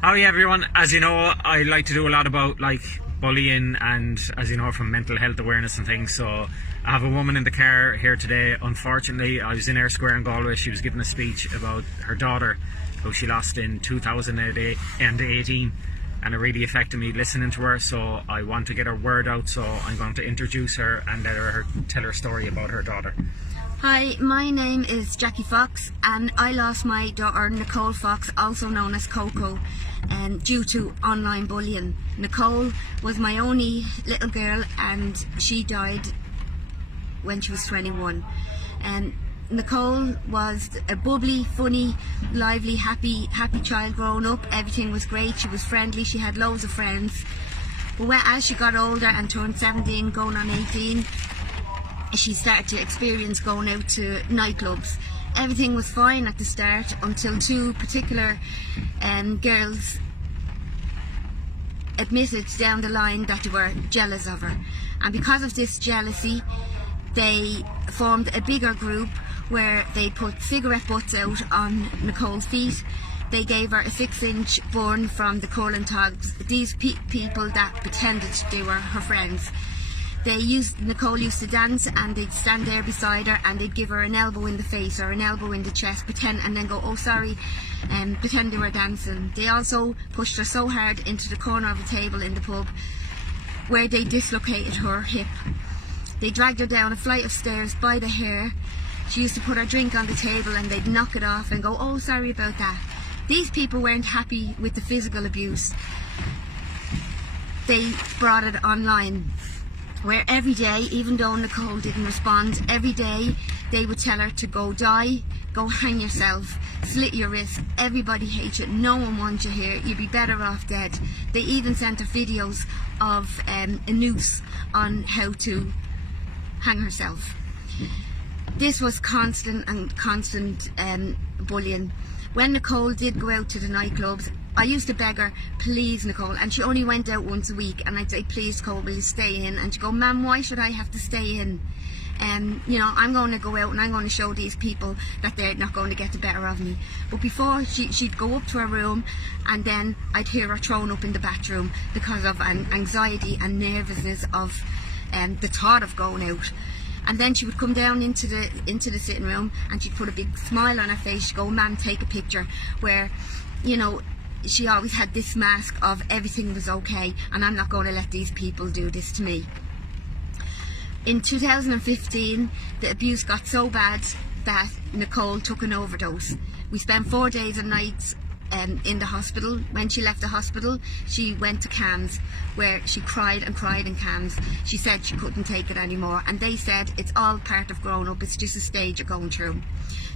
Howdy everyone. As you know, I like to do a lot about bullying and, as you know, from mental health awareness and things. So I have a woman in the car here today. Unfortunately, I was in Air Square in Galway. She was giving a speech about her daughter who she lost in 2018, and it really affected me listening to her. So I want to get her word out, so I'm going to introduce her and let her tell her story about her daughter. Hi, my name is Jackie Fox, and I lost my daughter Nicole Fox, also known as Coco, due to online bullying. Nicole was my only little girl, and she died when she was 21. Nicole was a bubbly, funny, lively, happy child growing up. Everything was great. She was friendly. She had loads of friends. But as she got older and turned 17, going on 18, she started to experience going out to nightclubs. Everything was fine at the start until two particular girls admitted down the line that they were jealous of her. And because of this jealousy, they formed a bigger group where they put cigarette butts out on Nicole's feet. They gave her a 6-inch burn from the curling togs. These people that pretended they were her friends. Nicole used to dance, and they'd stand there beside her and they'd give her an elbow in the face or an elbow in the chest, pretend, and then go, oh sorry, and pretend they were dancing. They also pushed her so hard into the corner of a table in the pub where they dislocated her hip. They dragged her down a flight of stairs by the hair. She used to put her drink on the table and they'd knock it off and go, oh sorry about that. These people weren't happy with the physical abuse. They brought it online, where every day, even though Nicole didn't respond, every day they would tell her to go die, go hang yourself, slit your wrist, everybody hates you, no one wants you here, you'd be better off dead. They even sent her videos of a noose on how to hang herself. This was constant bullying. When Nicole did go out to the nightclubs, I used to beg her, please Nicole, and she only went out once a week, and I'd say, please Nicole, will you stay in? And she'd go, ma'am, why should I have to stay in? You know, I'm going to go out and I'm going to show these people that they're not going to get the better of me. But before, she'd go up to her room, and then I'd hear her thrown up in the bathroom because of anxiety and nervousness of the thought of going out. And then she would come down into the sitting room and she'd put a big smile on her face. She'd go, ma'am, take a picture, where, you know, she always had this mask of everything was okay and I'm not going to let these people do this to me. In 2015, the abuse got so bad that Nicole took an overdose. We spent 4 days and nights in the hospital. When she left the hospital, she went to CAMS, where she cried and cried in CAMS. She said she couldn't take it anymore, and they said it's all part of growing up, it's just a stage you're going through.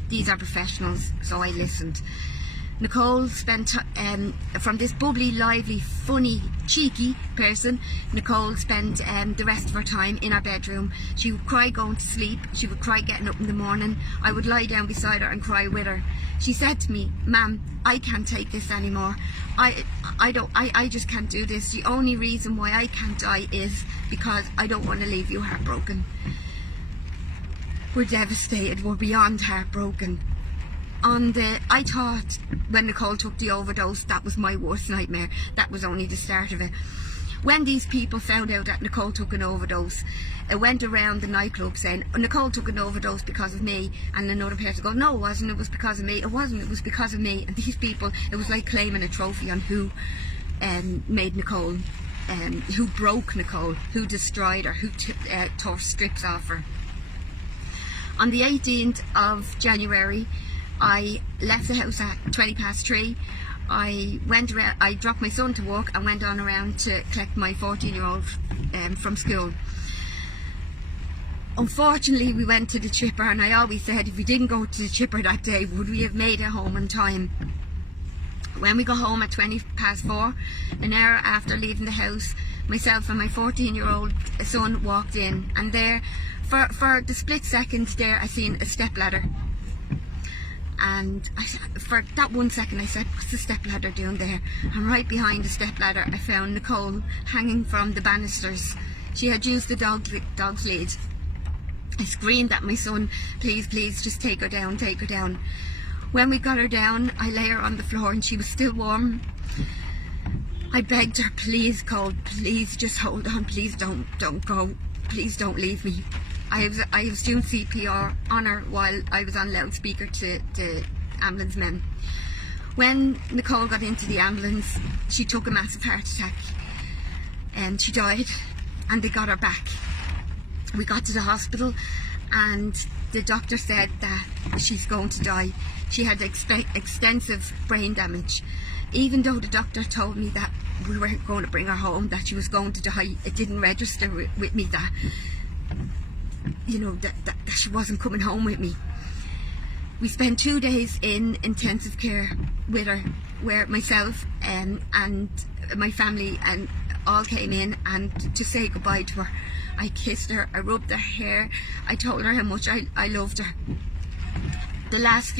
These are professionals, so I listened. Nicole spent, from this bubbly, lively, funny, cheeky person, Nicole spent the rest of her time in her bedroom. She would cry going to sleep, she would cry getting up in the morning. I would lie down beside her and cry with her. She said to me, ma'am, I can't take this anymore. I just can't do this. The only reason why I can't die is because I don't want to leave you heartbroken. We're devastated, we're beyond heartbroken. I thought when Nicole took the overdose, that was my worst nightmare. That was only the start of it. When these people found out that Nicole took an overdose, it went around the nightclub saying, Nicole took an overdose because of me, and another person go, no it wasn't, it was because of me, it wasn't, it was because of me. And these people, it was like claiming a trophy on who made Nicole, who broke Nicole, who destroyed her, who tore strips off her. On the 18th of January, I left the house at 3:20. I dropped my son to work and went on around to collect my 14-year-old from school. Unfortunately, we went to the chipper, and I always said, if we didn't go to the chipper that day, would we have made it home on time? When we got home at 4:20, an hour after leaving the house, myself and my 14-year-old son walked in, and there, for the split second there, I seen a stepladder. And for that 1 second I said, what's the stepladder doing there? And right behind the stepladder I found Nicole hanging from the banisters. She had used the dog's lead. I screamed at my son, please, please, just take her down, take her down. When we got her down, I lay her on the floor and she was still warm. I begged her, please Cole, please just hold on, please don't go, please don't leave me. I was doing CPR on her while I was on loudspeaker to the ambulance men. When Nicole got into the ambulance, she took a massive heart attack and she died, and they got her back. We got to the hospital and the doctor said that she's going to die. She had extensive brain damage. Even though the doctor told me that we were going to bring her home, that she was going to die, it didn't register with me that, you know, that she wasn't coming home with me. We spent 2 days in intensive care with her, where myself and my family and all came in and to say goodbye to her. I kissed her, I rubbed her hair, I told her how much I loved her. The last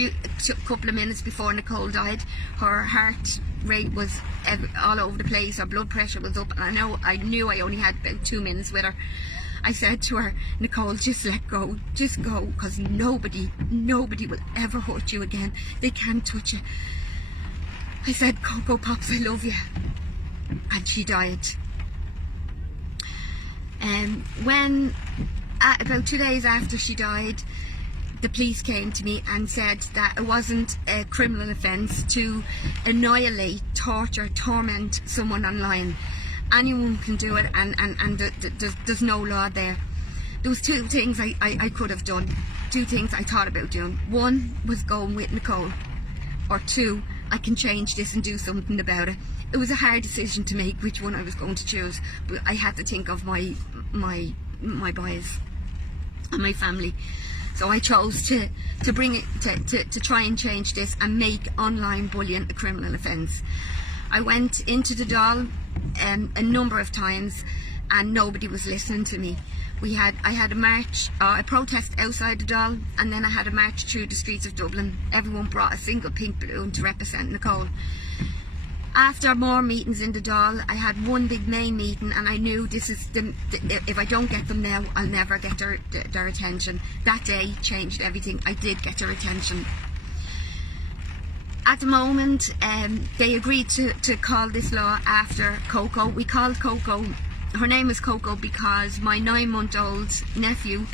couple of minutes before Nicole died, her heart rate was all over the place, her blood pressure was up, and I knew I only had about 2 minutes with her. I said to her, Nicole, just let go, just go, because nobody will ever hurt you again. They can't touch you. I said, Coco Pops, I love you. And she died. And about 2 days after she died, the police came to me and said that it wasn't a criminal offence to annihilate, torture, torment someone online. Anyone can do it, and there's no law there. There was 2 things I could have done, 2 things I thought about doing. 1 was going with Nicole, or 2, I can change this and do something about it. It was a hard decision to make which one I was going to choose, but I had to think of my boys and my family. So I chose to bring it to try and change this and make online bullying a criminal offence. I went into the Dáil a number of times and nobody was listening to me. I had a march, a protest outside the Dáil, and then I had a march through the streets of Dublin. Everyone brought a single pink balloon to represent Nicole. After more meetings in the Dáil, I had one big main meeting, and I knew this is if I don't get them now, I'll never get their attention. That day changed everything. I did get their attention. At the moment, they agreed to call this law after Coco. We called Coco, her name was Coco because my 9-month-old nephew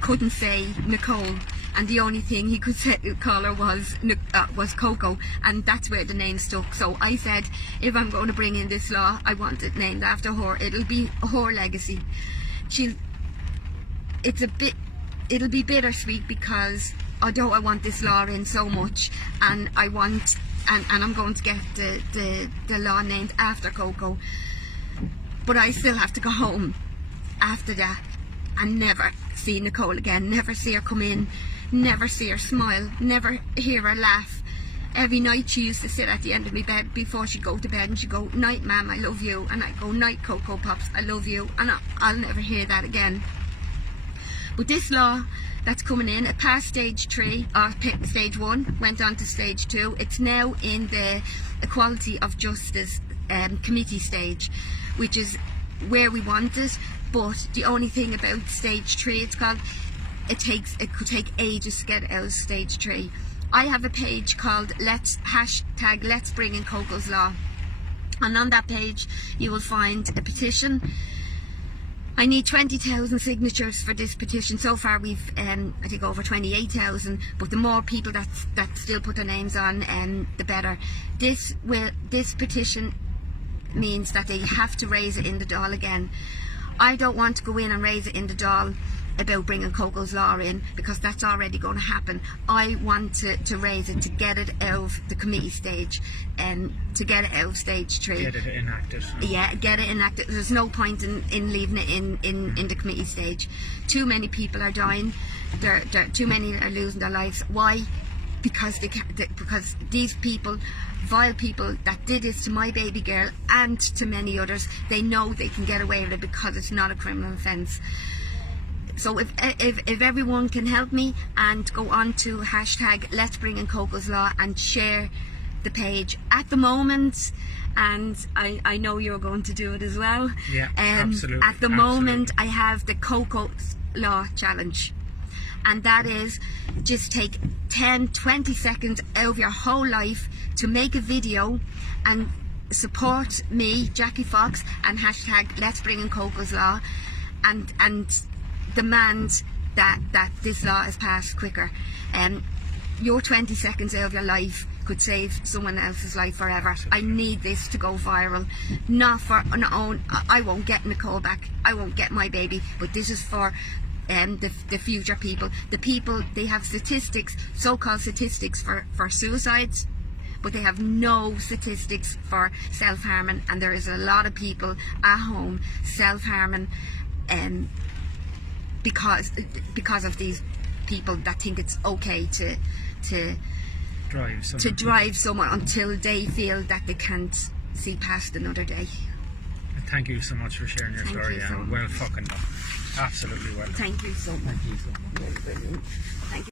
couldn't say Nicole, and the only thing he could call her was Coco, and that's where the name stuck. So I said, if I'm going to bring in this law, I want it named after her. It'll be her legacy. It'll be bittersweet because although I want this law in so much, and I'm going to get the law named after Coco, but I still have to go home after that and never see Nicole again, never see her come in, never see her smile, never hear her laugh. Every night she used to sit at the end of my bed before she'd go to bed, and she'd go, "Night, Ma'am, I love you," and I'd go, "Night, Coco Pops, I love you," and I'll never hear that again. But this law that's coming in, it passed stage 3, or stage 1, went on to stage 2. It's now in the Equality of Justice committee stage, which is where we want it. But the only thing about stage 3, it's called, it could take ages to get out of stage 3. I have a page called Let's Bring in Coco's Law, and on that page you will find a petition. I need 20,000 signatures for this petition. So far we've I think over 28,000, but the more people that still put their names on, the better. This petition means that they have to raise it in the Dáil again. I don't want to go in and raise it in the Dáil about bringing Coco's Law in, because that's already going to happen. I want to raise it to get it out of the committee stage, and to get it out of stage 3. Get it enacted. Yeah, get it enacted. There's no point in leaving it in the committee stage. Too many people are dying. Too many are losing their lives. Why? Because because these people, vile people that did this to my baby girl and to many others, they know they can get away with it because it's not a criminal offence. So if everyone can help me and go on to hashtag Let's Bring in Coco's Law and share the page at the moment, and I know you're going to do it as well. Yeah, absolutely. At the moment I have the Coco's Law challenge, and that is just take 10-20 seconds out of your whole life to make a video and support me, Jackie Fox, and hashtag Let's Bring in Coco's Law, and demand that this law is passed quicker. Your 20 seconds out of your life could save someone else's life forever. I need this to go viral, not for an own. I won't get Nicole back, I won't get my baby, but this is for the future people. The people, they have statistics, so-called statistics for suicides, but they have no statistics for self-harming, and there is a lot of people at home self-harming because of these people that think it's okay to drive someone until they feel that they can't see past another day. Thank you so much for sharing your story. You so well fucking done. Absolutely well done. Thank you so much. Thank you so much. Brilliant. Thank you.